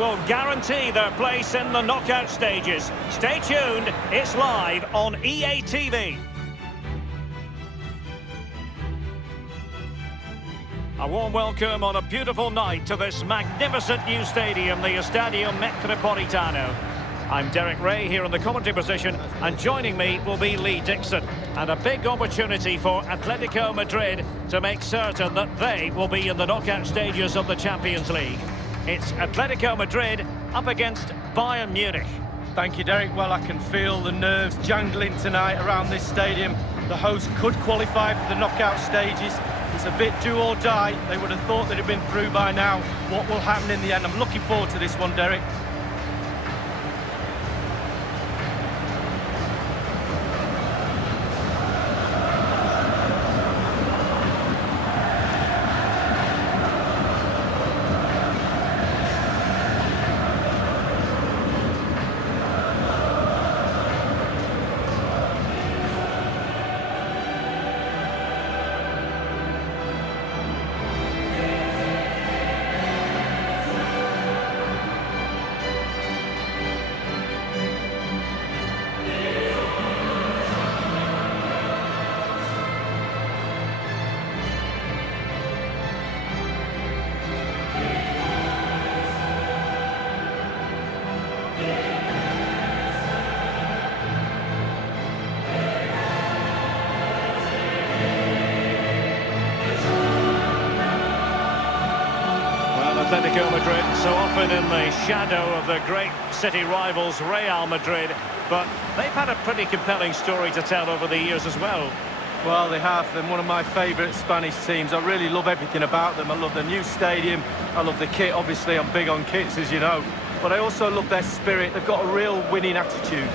will guarantee their place in the knockout stages. Stay tuned, it's live on EA TV. A warm welcome on a beautiful night to this magnificent new stadium, the Estadio Metropolitano. I'm Derek Ray here in the commentary position, and joining me will be Lee Dixon. And a big opportunity for Atletico Madrid to make certain that they will be in the knockout stages of the Champions League. It's Atletico Madrid up against Bayern Munich. Thank you, Derek. Well, I can feel the nerves jangling tonight around this stadium. The host could qualify for the knockout stages. It's a bit do or die. They would have thought they'd have been through by now. What will happen in the end? I'm looking forward to this one, Derek. Atletico Madrid, so often in the shadow of the great city rivals Real Madrid, but they've had a pretty compelling story to tell over the years as well. Well, they have. They're one of my favourite Spanish teams. I really love everything about them. I love the new stadium. I love the kit. Obviously, I'm big on kits, as you know. But I also love their spirit. They've got a real winning attitude.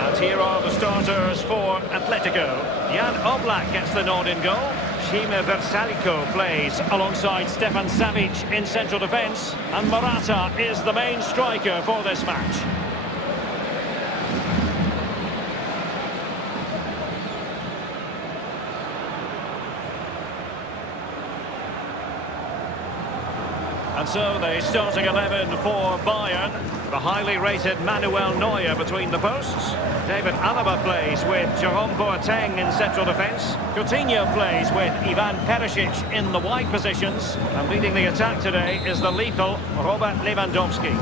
And here are the starters for Atletico. Jan Oblak gets the nod in goal. Šime Vrsaljko plays alongside Stefan Savic in central defence, and Morata is the main striker for this match. And so the starting 11 for Bayern. The highly rated Manuel Neuer between the posts. David Alaba plays with Jerome Boateng in central defence. Coutinho plays with Ivan Perisic in the wide positions. And leading the attack today is the lethal Robert Lewandowski.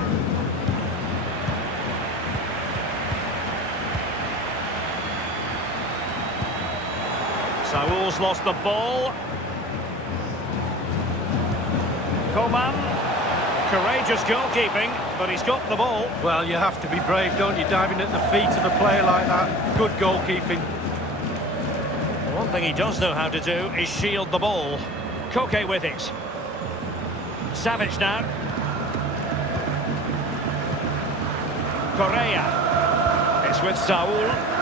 Saúl's lost the ball. Coman. Courageous goalkeeping, but he's got the ball. Well, you have to be brave, don't you? Diving at the feet of a player like that. Good goalkeeping. One thing he does know how to do is shield the ball. Koke with it. Savic now. Correa. It's with Saúl.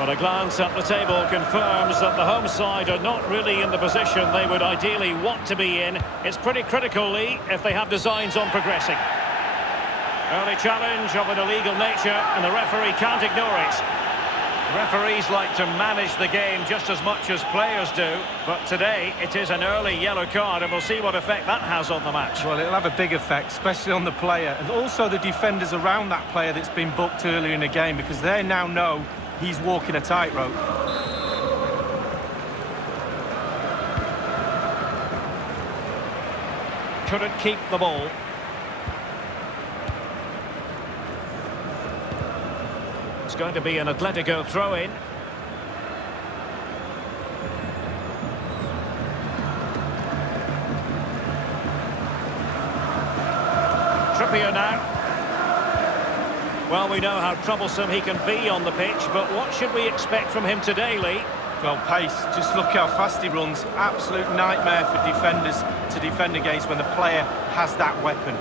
But a glance at the table confirms that the home side are not really in the position they would ideally want to be in. It's pretty critical, Lee, if they have designs on progressing. Early challenge of an illegal nature, and the referee can't ignore it. Referees like to manage the game just as much as players do, but today it is an early yellow card, and we'll see what effect that has on the match. Well, it'll have a big effect, especially on the player, and also the defenders around that player that's been booked earlier in the game, because they now know he's walking a tightrope. Couldn't keep the ball. It's going to be an Atletico throw-in. Trippier now. Well, we know how troublesome he can be on the pitch, but what should we expect from him today, Lee? Well, pace. Just look how fast he runs. Absolute nightmare for defenders to defend against when the player has that weapon.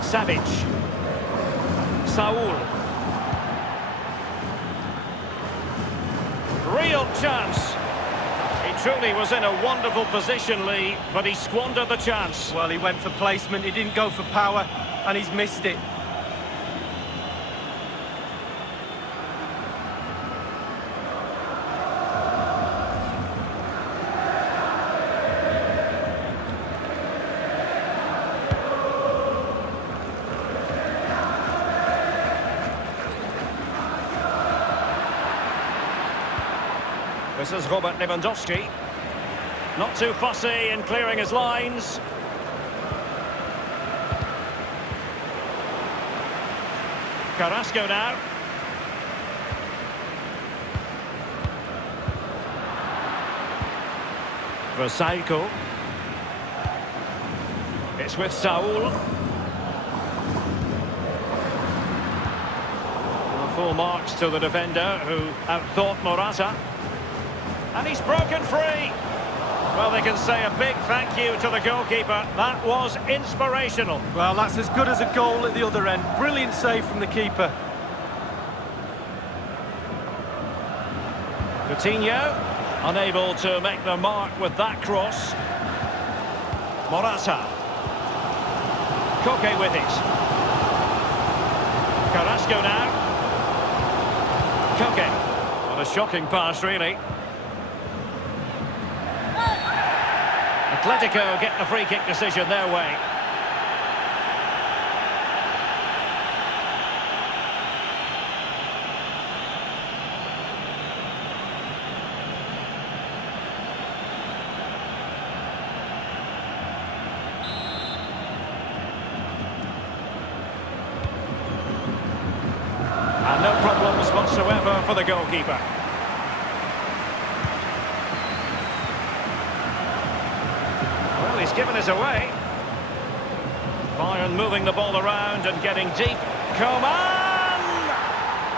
Savic. Saúl. Real chance. He truly was in a wonderful position, Lee, but he squandered the chance. Well, he went for placement, he didn't go for power, and he's missed it. This is Robert Lewandowski. Not too fussy in clearing his lines. Carrasco now. Versailles. It's with Saul. Full marks to the defender who outthought Morata. And he's broken free. Well, they can say a big thank you to the goalkeeper. That was inspirational. Well, that's as good as a goal at the other end. Brilliant save from the keeper. Coutinho, unable to make the mark with that cross. Morata. Koke with it. Carrasco now. Koke. What a shocking pass, really. Atletico get the free kick decision their way. And no problems whatsoever for the goalkeeper. Well, he's given us away. Bayern moving the ball around and getting deep. Coman!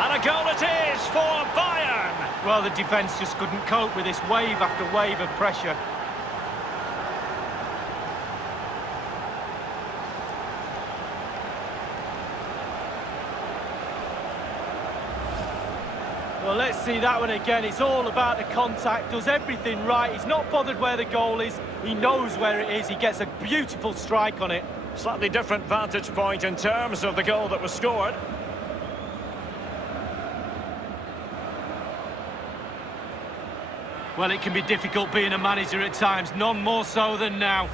And a goal it is for Bayern! Well, the defence just couldn't cope with this wave after wave of pressure. Well, let's see that one again. It's all about the contact, does everything right. He's not bothered where the goal is. He knows where it is. He gets a beautiful strike on it. Slightly different vantage point in terms of the goal that was scored. Well, it can be difficult being a manager at times, none more so than now.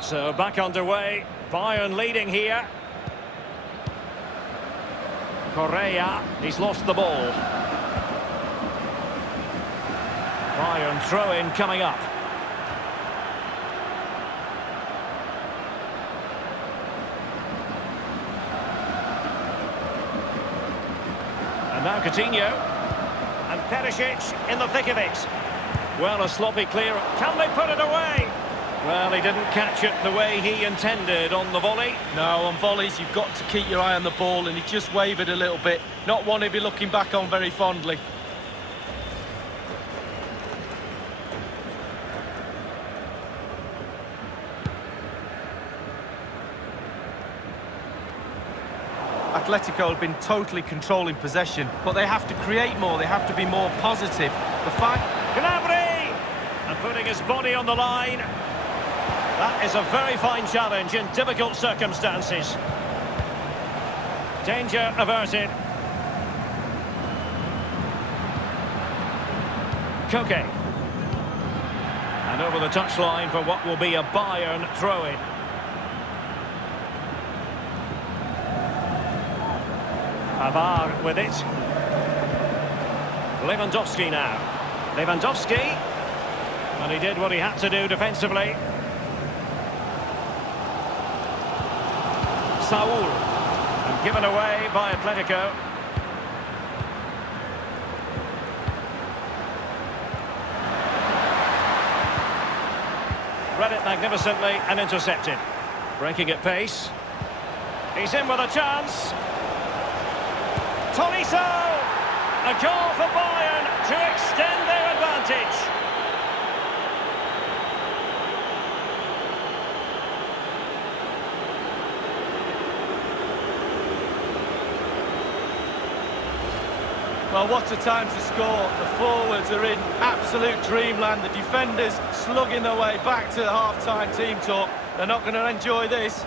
So back underway, Bayern leading here. Correa, he's lost the ball. Bayern throw-in coming up. And now Coutinho. And Perisic in the thick of it. Well, a sloppy clear. Can they put it away? Well, he didn't catch it the way he intended on the volley. No, on volleys, you've got to keep your eye on the ball, and he just wavered a little bit. Not one he'd be looking back on very fondly. Atletico have been totally controlling possession, but they have to create more, they have to be more positive. The fact... Gnabry! And putting his body on the line. That is a very fine challenge in difficult circumstances. Danger averted. Koke. And over the touchline for what will be a Bayern throw-in. Pavard with it. Lewandowski now. Lewandowski. And he did what he had to do defensively. Saul, and given away by Atletico. Read it magnificently and intercepted. Breaking at pace. He's in with a chance. Tolisso! A goal for Bayern to extend their advantage. Well, what a time to score. The forwards are in absolute dreamland. The defenders slugging their way back to the half-time team talk. They're not going to enjoy this.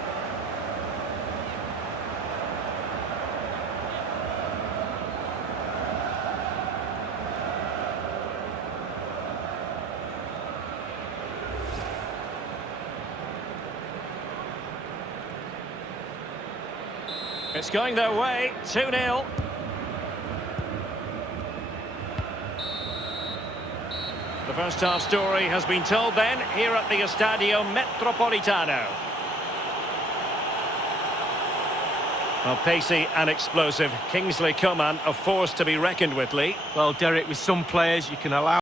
It's going their way, 2-0. The first half story has been told then, here at the Estadio Metropolitano. Well, pacey and explosive, Kingsley Coman, a force to be reckoned with, Lee. Well, Derek, with some players you can allow